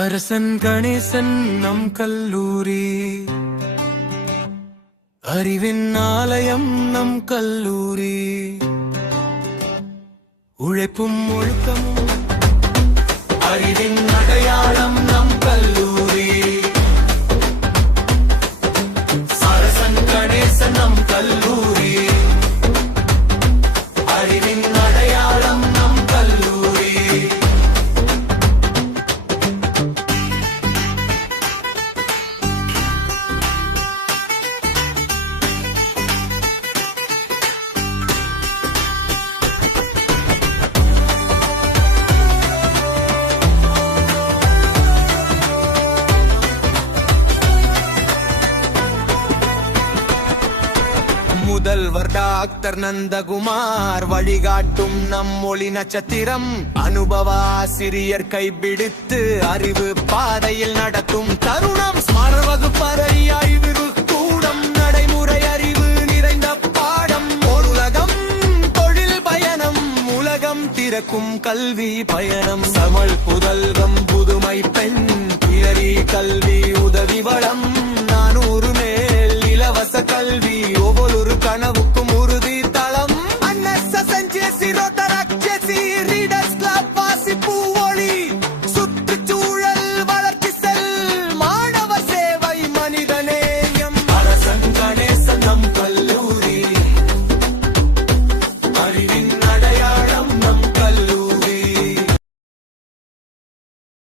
அரசன் கணேசன் நம் கல்லூரி, அறிவின் ஆலயம் நம் கல்லூரி, உழைப்பும் ஒழுக்கமும் அறிவின் அடையாளம் நம் கல்லூரி. அரசன் கணேசன் நம் கல்லூரி, அறிவின் அடையாளம் நம் கல்லூரி. முதல்வர் டாக்டர் நந்தகுமார் வழிகாட்டும் நம் ஒளி நட்சத்திரம். அனுபவ ஆசிரியர் கைபிடித்து அறிவு பாதையில் நடத்தும் தருணம். ஸ்மார வகுப்பறை ஆய்வு கூடம், நடைமுறை அறிவு நிறைந்த பாடம். உலகம் தொழில் பயணம், உலகம் திறக்கும் கல்வி பயணம். சமல் புதல்வம் புதுமை பெண், தியரி கல்வி உதவி வளம். 400